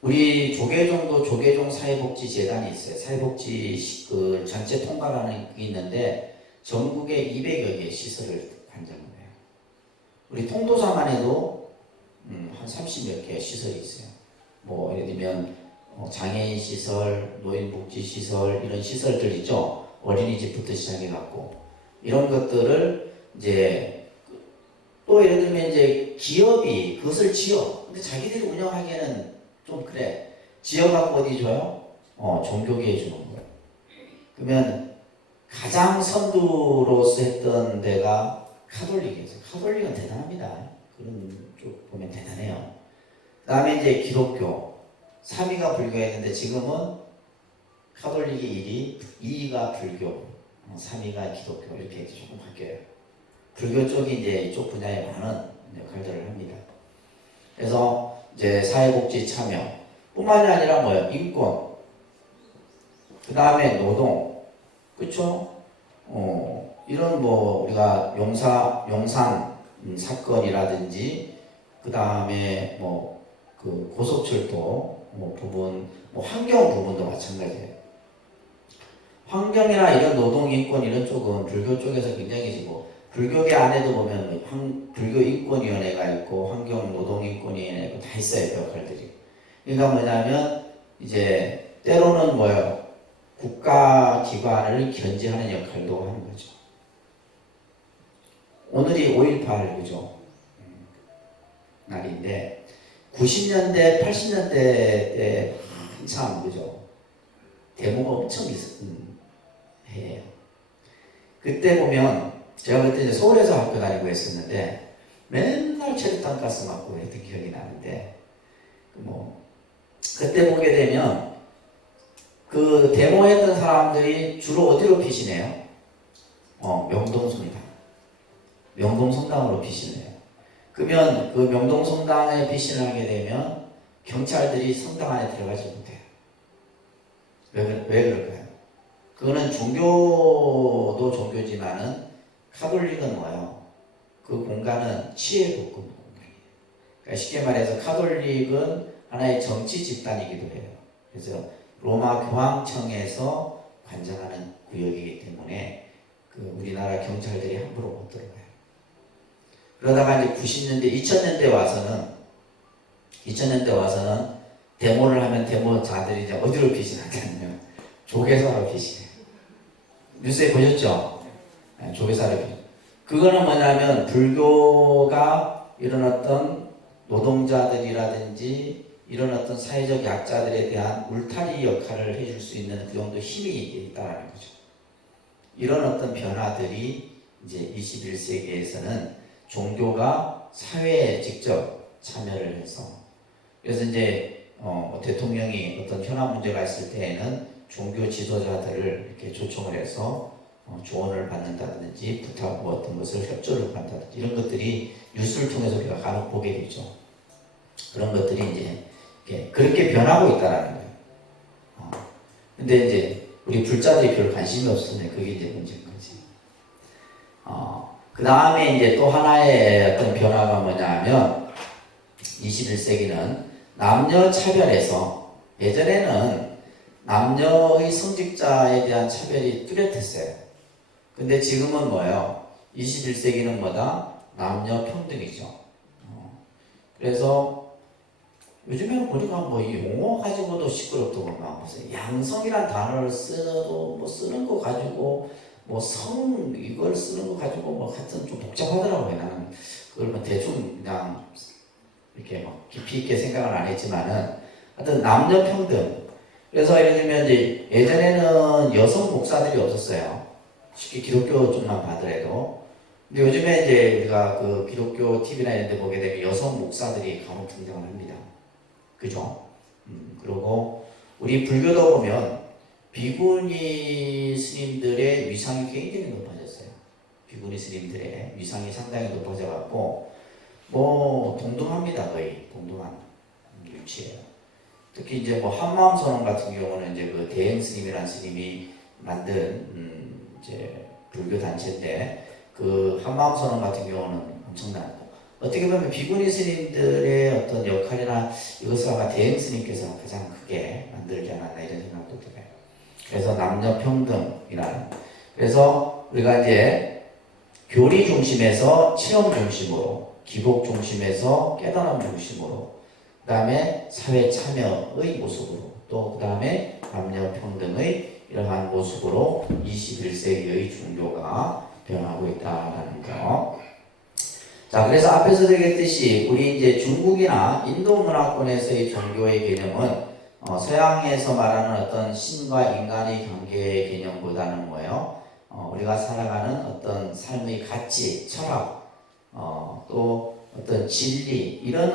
우리 조계종도 조계종 사회복지재단이 있어요. 사회복지 그 전체 통과라는 게 있는데 전국에 200여 개의 시설을 관장을 해요. 우리 통도사만 해도 한 30몇 개의 시설이 있어요. 뭐 예를 들면 장애인 시설, 노인복지 시설 이런 시설들 있죠. 어린이집부터 시작해갖고 이런 것들을 이제 또 예를 들면 이제 기업이 그것을 지어. 근데 자기들이 운영하기에는 좀 그래. 지어갖고 어디 줘요? 종교계에 주는 거예요. 그러면 가장 선두로서 했던 데가 카톨릭이었어요. 카톨릭은 대단합니다. 그런 쪽 보면 대단해요. 그 다음에 이제 기독교. 3위가 불교였는데 지금은 카톨릭이 1위, 2위가 불교, 3위가 기독교 이렇게 조금 바뀌어요. 불교 쪽이 이제 이쪽 분야에 많은 역할들을 합니다. 그래서 이제 사회복지 참여 뿐만이 아니라 뭐예요? 인권, 그 다음에 노동, 그쵸? 이런 뭐 우리가 용산 사건이라든지 그 다음에 뭐 그 고속철도 부분, 환경 부분도 마찬가지예요. 환경이나 이런 노동 인권 이런 쪽은 불교 쪽에서 굉장히 뭐 불교계 안에도 보면 불교 인권위원회가 있고 환경 노동 인권위원회가 있고 다 있어요. 그 역할들이. 그러니까 뭐냐면 이제 때로는 뭐예요? 국가 기관을 견제하는 역할도 하는 거죠. 오늘이 5.18 그죠? 날인데 90년대, 80년대 때 한참 그죠? 데모가 엄청 해요. 그때 보면 제가 그때 이제 서울에서 학교 다니고 했었는데 맨날 체류탄 가스 맞고 했던 기억이 나는데 그때 보게 되면 그 데모했던 사람들이 주로 어디로 피신해요? 명동성당. 명동성당으로 피신해요. 그러면 그 명동성당에 피신을 하게 되면 경찰들이 성당 안에 들어가지 못해요. 왜 그럴까요? 그거는 종교도 종교지만은 카톨릭은 뭐예요? 그 공간은 치외복권 공간이에요. 그러니까 쉽게 말해서 카톨릭은 하나의 정치 집단이기도 해요. 그래서 로마 교황청에서 관장하는 구역이기 때문에 그 우리나라 경찰들이 함부로 못 들어가요. 그러다가 이제 90년대, 2000년대 와서는 데모를 하면 데모자들이 이제 어디로 피신하냐면 조계사로 피신해요. 뉴스에 보셨죠? 네, 조계사로 피신. 그거는 뭐냐면 불교가 이런 어떤 노동자들이라든지 이런 어떤 사회적 약자들에 대한 울타리 역할을 해줄 수 있는 그 정도 힘이 있다는 거죠. 이런 어떤 변화들이 이제 21세기에서는 종교가 사회에 직접 참여를 해서 그래서 이제 대통령이 어떤 현안 문제가 있을 때에는 종교 지도자들을 이렇게 초청을 해서 조언을 받는다든지 부탁 어떤 것을 협조를 받는다든지 이런 것들이 뉴스를 통해서 우리가 간혹 보게 되죠. 그런 것들이 이제 그렇게 변하고 있다라는 거예요. 근데 이제 우리 불자들이 별 관심이 없으면 그게 이제 문제인 거지. 그 다음에 이제 또 하나의 어떤 변화가 뭐냐면 21세기는 남녀 차별에서 예전에는 남녀의 성직자에 대한 차별이 뚜렷했어요. 근데 지금은 뭐예요? 21세기는 뭐다? 남녀 평등이죠. 그래서 요즘에는 보니까 뭐 이 용어 가지고도 시끄럽다고 막 무슨 양성이란 단어를 써도 뭐 쓰는 거 가지고 뭐 성 이걸 쓰는 거 가지고 뭐 하여튼 좀 복잡하더라고요. 나는 그걸 뭐 대충 그냥 이렇게 막 깊이 있게 생각을 안 했지만은 하여튼 남녀 평등. 그래서 예를 들면 이제 예전에는 여성 목사들이 없었어요. 쉽게 기독교 쪽만 봐더라도. 근데 요즘에 이제 우리가 그 기독교 TV나 이런 데 보게 되면 여성 목사들이 간혹 등장을 합니다. 그죠? 그리고 우리 불교도 보면 비구니 스님들의 위상이 굉장히 높아졌어요. 비구니 스님들의 위상이 상당히 높아져갖고 뭐 동등합니다. 거의 동등한 위치예요. 특히 이제 뭐 한마음선언 같은 경우는 이제 그 대행 스님이라는 스님이 만든 이제 불교 단체인데 그 한마음선언 같은 경우는 엄청난. 어떻게 보면 비구니 스님들의 어떤 역할이나 이것을 아마 대행 스님께서 가장 크게 만들지 않았나 이런 생각도 들어요. 그래서 남녀 평등이라는. 그래서 우리가 이제 교리 중심에서 체험 중심으로, 기복 중심에서 깨달음 중심으로, 그 다음에 사회 참여의 모습으로, 또 그 다음에 남녀 평등의 이러한 모습으로 21세기의 종교가 변하고 있다는 거. 자, 그래서 앞에서 얘기했듯이 우리 이제 중국이나 인도 문화권에서의 종교의 개념은 서양에서 말하는 어떤 신과 인간의 관계의 개념보다는 뭐예요? 우리가 살아가는 어떤 삶의 가치, 철학, 또 어떤 진리 이런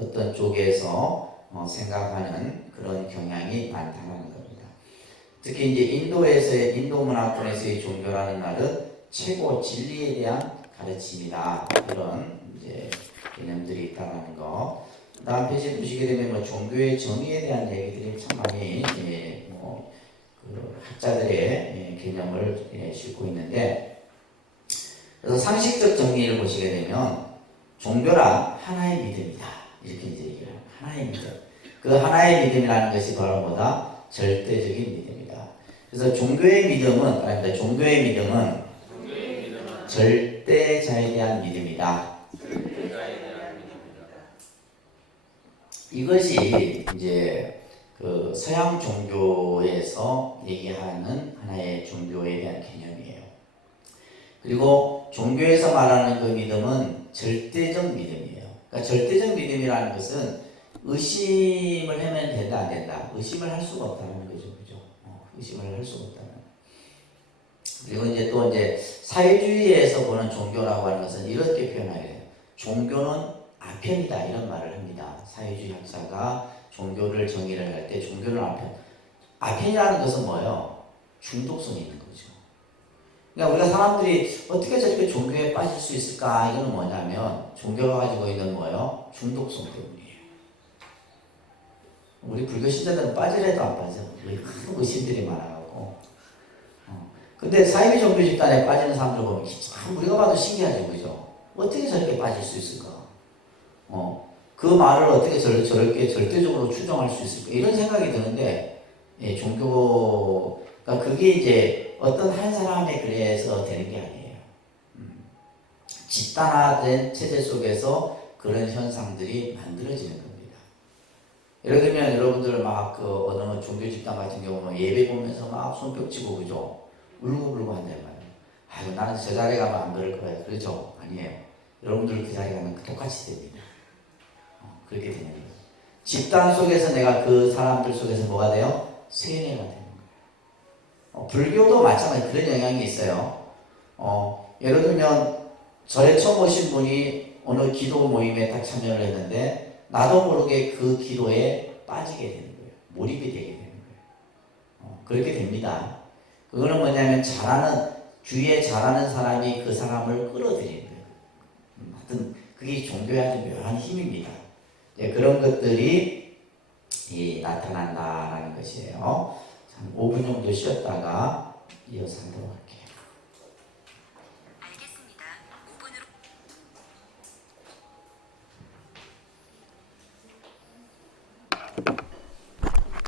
어떤 쪽에서 생각하는 그런 경향이 많다는 겁니다. 특히 이제 인도 문화권에서의 종교라는 말은 최고 진리에 대한 가르침이다. 이런 이제 개념들이 있다는 거. 다음 페이지 보시게 되면 뭐 종교의 정의에 대한 얘기들이 참 많이 그 학자들의 개념을 싣고 있는데, 그래서 상식적 정의를 보시게 되면 종교란 하나의 믿음이다. 이렇게 이제 얘기를 해요. 하나의 믿음. 그 하나의 믿음이라는 것이 바로 뭐다? 절대적인 믿음이다. 그래서 종교의 믿음은 절대자에 대한 믿음이다. 이것이 이제 그 서양 종교에서 얘기하는 하나의 종교에 대한 개념이에요. 그리고 종교에서 말하는 그 믿음은 절대적 믿음이에요. 그러니까 절대적 믿음이라는 것은 의심을 하면 된다 안 된다. 의심을 할 수가 없다는 거죠, 그죠? 의심을 할 수가 없다는. 그리고 이제 또 이제 사회주의에서 보는 종교라고 하는 것은 이렇게 표현해요. 종교는 아편이다 이런 말을 합니다. 사회주의 학자가 종교를 정의를 할 때 종교는 아편. 아편이라는 것은 뭐예요? 중독성이 있는 거죠. 그러니까 우리가 사람들이 어떻게 저렇게 종교에 빠질 수 있을까? 이거는 뭐냐면 종교가 가지고 있는 뭐예요? 중독성 때문이에요. 우리 불교 신자들은 빠지래도 안 빠져. 큰 의심들이 많아가지고. 근데 사이비 종교 집단에 빠지는 사람들 보면 참 우리가 봐도 신기하죠, 그죠? 어떻게 저렇게 빠질 수 있을까? 그 말을 어떻게 저렇게 절대적으로 추정할 수 있을까? 이런 생각이 드는데, 그러니까 그게 이제 어떤 한 사람에 그래서 되는 게 아니에요. 집단화된 체제 속에서 그런 현상들이 만들어지는 겁니다. 예를 들면 여러분들 막 그 어느 종교 집단 같은 경우는 예배 보면서 막 손뼉 치고 그죠? 울고불고 한단 말이에요. 아이고 나는 저 자리에 가면 안 그럴 거야. 그렇죠? 아니에요. 여러분들 그 자리에 가면 똑같이 됩니다. 그렇게 되는 거예요. 집단 속에서 내가 그 사람들 속에서 뭐가 돼요? 세뇌가 되는 거예요. 불교도 마찬가지 그런 영향이 있어요. 예를 들면 절에 처음 오신 분이 어느 기도 모임에 딱 참여를 했는데 나도 모르게 그 기도에 빠지게 되는 거예요. 몰입이 되게 되는 거예요. 그렇게 됩니다. 그거는 뭐냐면 주위에 잘하는 사람이 그 사람을 끌어들이는 거예요. 하여튼 그게 종교의 아주 묘한 힘입니다. 그런 것들이 나타난다라는 것이에요. 5분 정도 쉬었다가 이어서 하도록 할게요.